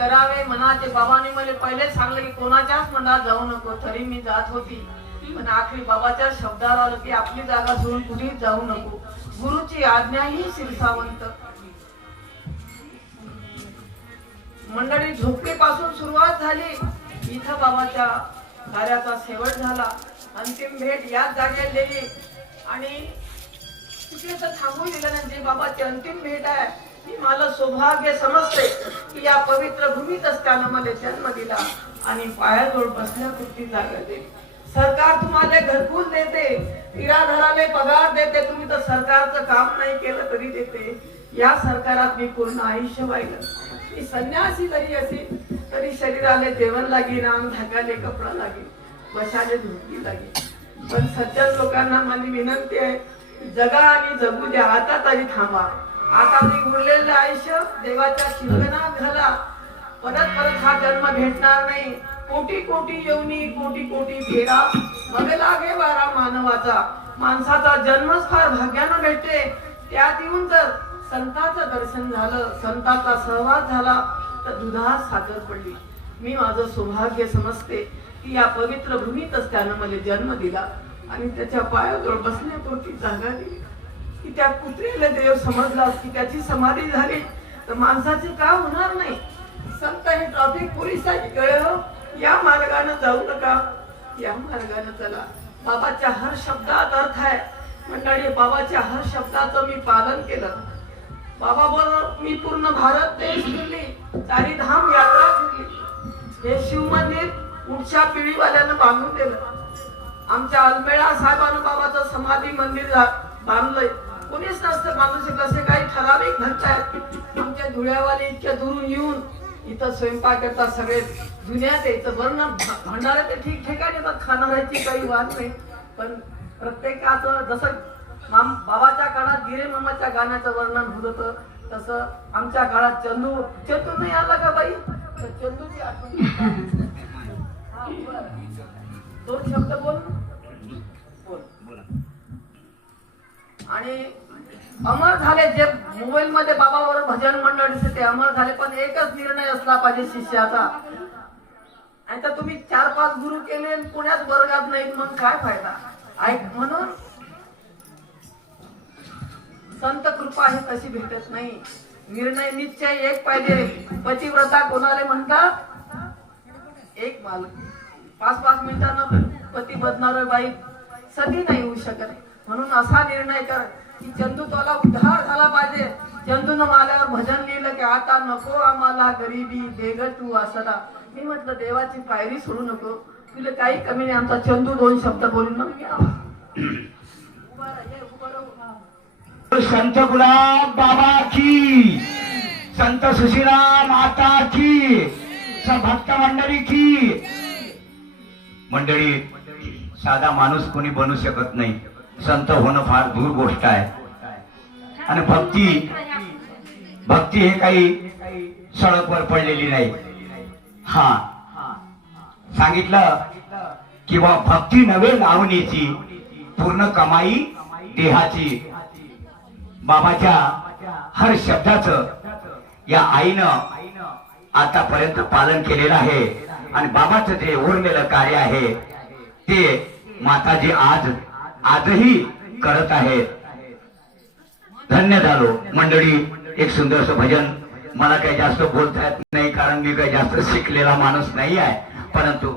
करावे मनाचे. बाबांनी मला पहिले सांगले की कोणाच्याच मनात जाऊ नको. तरी मी जात होती, पण आखरी बाबाच्या शब्दावर आलं की आपली जागा सोडून कुठेही जाऊ नको. गुरुची आज्ञा ही शिरसावंत. मंडळी, झोपडीपासून सुरुवात झाली. इथं बाबाच्या कार्याचा शेवट झाला. अंतिम भेट याच जागेला दिली आणि तिथे तर थांबू दिलं नाही. जी बाबाची अंतिम भेट आहे ती मला सौभाग्य समजते की या पवित्र भूमीतच त्यानं मला जन्म दिला आणि पायाजवळ बसण्यापुरती जागा दे. सरकार तुम्हाला घरकुल देते, इराधराले पगार देते, तुम्ही तर सरकारचं काम नाही केलं तरी देते. या सरकारात मी पूर्ण आयुष्य वाहिलं. मी संन्यासी जरी असेल तरी शरीराला जेवण लागेल, अंग ढकाले कपडा लागेल, बसाले झोपी लागेल. पण सज्जन लोकांना माझी विनंती आहे, जगा आणि जगू द्या. आता तरी थांबा. आता मी उरलेलं आयुष्य देवाच्या शिंगणात घाला. परत परत हा जन्म भेटणार नाही. कोटी कोटी येऊनी कोटी कोटी फेरा मग लागे वारा मानवाचा. माणसाचा जन्मच फार भाग्यानं भेटते. त्यात येऊन जर संतांचं दर्शन झालं, संतांचा सहवास झाला तर दुधात साखर पडली. मी माझं सौभाग्य समजते की या पवित्र भूमीतच त्यानं मला जन्म दिला आणि त्याच्या पायाजवळ बसण्यापुरती जागा दिली. की त्या कुत्र्याला देव समजला की त्याची समाधी झाली तर माणसाचे का होणार नाही. संत हे ट्रॅफिक पोलिसांनी कळलं, या मार्गाने जाऊ नका, या मार्गाने चला. बाबाच्या हर शब्दात अर्थ आहे. मंडळी, बाबाच्या हर शब्दाचं मी पालन केलं. बाबा बरोबर मी पूर्ण भारत देश फिरली, चारीधाम यात्रा फिरली. हे शिव मंदिर पुढच्या पिढीवाल्यानं बांधून दिलं. आमच्या अलमेळा साहेबांना बाबाचं समाधी मंदिर बांधलंय. कोणीच नसतं बांधू शकत. असे काही ठराविक घरचे आहेत. आमच्या धुळ्यावाले इतक्या दुरून येऊन इथं स्वयंपाक करतात. सगळे जुन्यात यायचं वर्ण भंडारा ते ठीक ठिकाणी येतात. खाणाऱ्याची काही वाद नाही, पण प्रत्येकाचं जसं बाबाच्या काळात गिरे मामाच्या गाण्याचं वर्णन होत होतं तसं आमच्या काळात चंदू नाही आला का बाई, तर चंदूची आठवण. दोन शब्द बोल. आणि अमर झाले जे मोबाईल मध्ये बाबावर भजन मंडळीचे ते अमर झाले. पण एकच निर्णय असला पाहिजे शिष्याचा. आणि तर तुम्ही 4-5 गुरु केले पुण्यात वर्गात नाहीत मग काय फायदा. ऐक, म्हणून संत कृपा हे कशी भेटत नाही. निर्णय निश्चय एक पाहिजे. पतिव्रता कोणाला म्हणतात? एक मालक. 5-5 मिनिटांना पती बदणार बाई सती नाही होऊ शकत. म्हणून असा निर्णय कर की चंदू तुला उद्धार झाला पाहिजे. चंदूनं माल्यावर भजन लिहिलं की आता नको आम्हाला गरिबी, देग तू असला. मी म्हटलं देवाची पायरी सोडू नको, तुला काही कमी नाही. आमचा चंदू 2 शब्द बोलून मग संत गुलाब बाबा की, संत सुशीला माता की, भक्त मंडळी की. मंडळी, साधा माणूस कोणी बनू शकत नाही. संत होणं फार दूर गोष्ट आहे. आणि भक्ती हे काही सडकवर पडलेली नाही. हा सांगितलं की बा भक्ती नव्हे लावणीची, पूर्ण कमाई देहाची. बाबाच्या हर शब्दाचं या आईनं आतापर्यंत पालन केलेलं आहे. आणि बाबाचं जे उरलेलं कार्य आहे ते माताजी आजही करत आहेत. धन्य झालो. मंडळी, एक सुंदरसं भजन. मला काही जास्त बोलता येत नाही कारण मी काही जास्त शिकलेला माणूस नाही आहे, परंतु